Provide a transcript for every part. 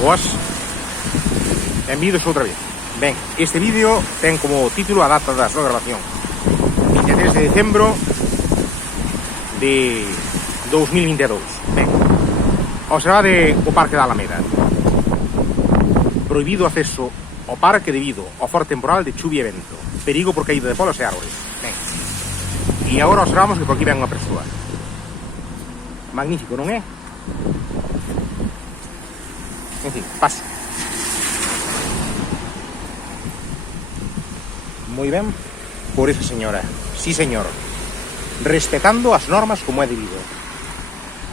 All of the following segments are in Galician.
Boas. Benvidos outra vez. Ben, este vídeo ten como título a data da súa grabación 23 de decembro de 2022. Ben, observade o Parque da Alameda. Prohibido acceso ao parque debido ao forte temporal de chuvia e vento. Perigo por caída de polos e árbores. Ben, e agora observamos que por aquí ven unha persoa. Magnífico, non é? En fin, paso. Moi ben por esa señora. Sí, señor. Respetando as normas como é debido.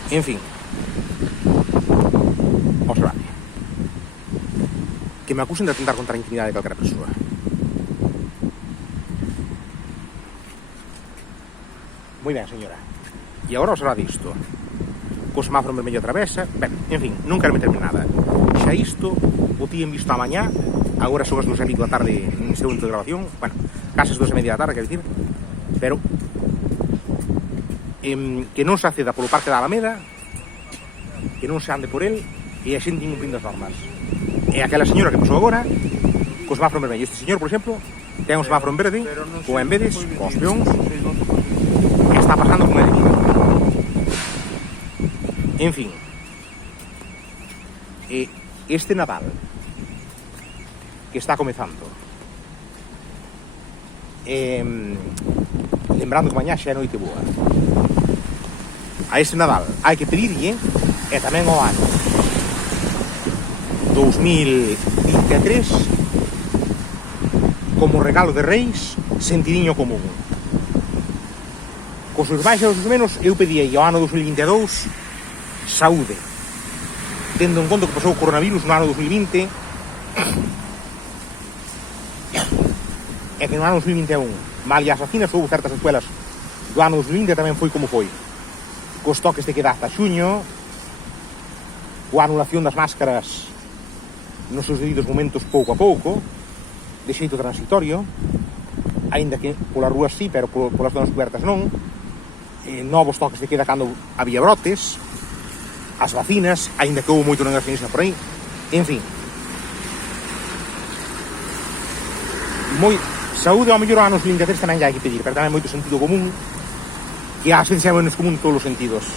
En fin. Observade. Que me acusen de atentar contra a intimidade de calquera persoa. Moi ben, señora. E agora observade isto. Co semáforo vermello atravesa. Ben, en fin, non quero meterme nada. Xa isto o tíen visto a mañá. Agora son as 2:30 da tarde en este momento de grabación. Bueno, casi as 2:30 da tarde, quero dicir. Pero que non se acceda polo Parque da Alameda, que non se ande por el, e a xente incumplindo as normas. E aquela señora que pasou agora co semáforo vermello. Este señor, por exemplo, ten un semáforo en verde, como en vedes, cos peóns, e está pasando como é debido. En fin, este Nadal que está comezando, lembrando que mañá xa é noite boa, a este Nadal hai que pedirlle, e tamén ao ano 2023, como regalo de Reis, sentidiño común. Cos seus máis e os menos, eu pedíei ao ano 2022 saúde, tendo en conta que pasou o coronavirus no ano 2020 e que no ano 2021, mal as vacinas, houve certas escuelas do ano 2020 tamén foi como foi, cos toques de queda hasta xuño, coa anulación das máscaras nos seus debidos momentos pouco a pouco, de xeito transitorio, aínda que polas rúas sí, pero polas zonas cobertas non, novos toques de queda cando había brotes, as vacinas, aínda que houve moito negacionista por aí, en fin. Saúde ao mellor anos 23 tamén hai que pedir, pero tamén moito sentido común, que ás veces é menos común en todos os sentidos.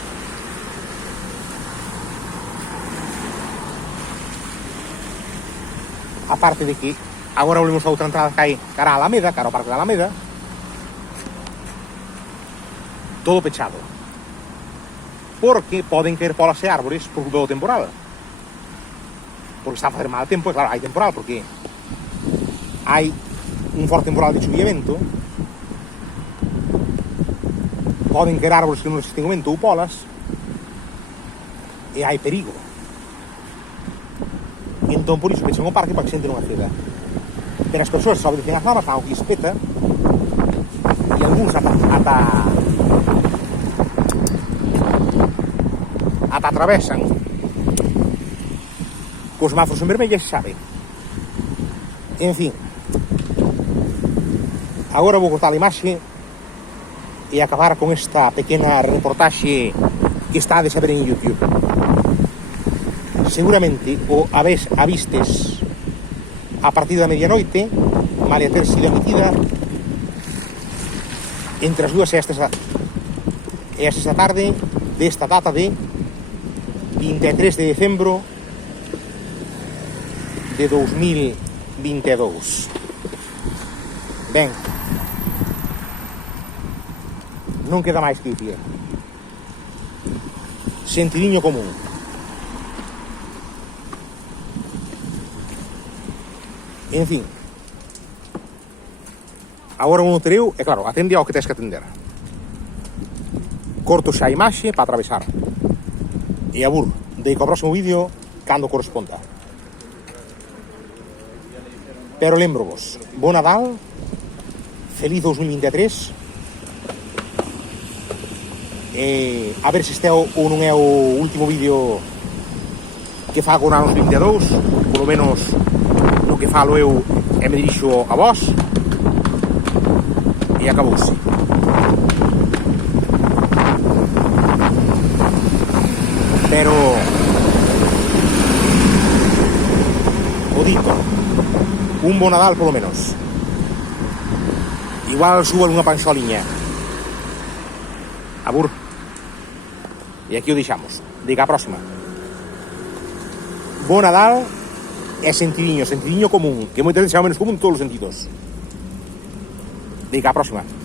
Aparte de que agora volvemos a outra entrada que hai cara a Alameda, cara ao Parque da Alameda, todo pechado. Porque poden caer polas e árbores por culpa do temporal. Porque está a facer mal tempo, e claro, hai temporal, porque hai un forte temporal de chuvia e vento. Poden caer árbores que non existen o vento ou polas, e hai perigo. E entón por iso pechan o parque para que xente non acceda. Pero as persoas obedecen as normas, fan o que espeta, e algúns ata atravesan cos semáforos en vermello, se sabe. En fin, agora vou cortar a imaxe e acabar con esta pequena reportaxe que está de saber en YouTube. Seguramente o avistes a partir da medianoite, mal a ter sido emitida entre as 2 e esta tarde desta data de 23 de decembro de 2022. Ben, non queda máis que dicir. Sentidiño común. En fin, agora un tereu, e claro, atende ao que tens que atender. Corto xa a imaxe para atravesar. E abur, de co próximo vídeo cando corresponda. Pero lembro vos, bo Nadal, feliz 2023, e a ver se este ou non é o último vídeo que fago no ano 2022, polo menos no que falo eu e me dirixo a vos, e acabouse. Pero o dito. Un bo Nadal, polo menos. Igual subo unha panxoliña. Abur. E aquí o deixamos. Diga a próxima. Bo Nadal e sentidiño común, que moitas veces é o menos común en todos os sentidos. Diga a próxima.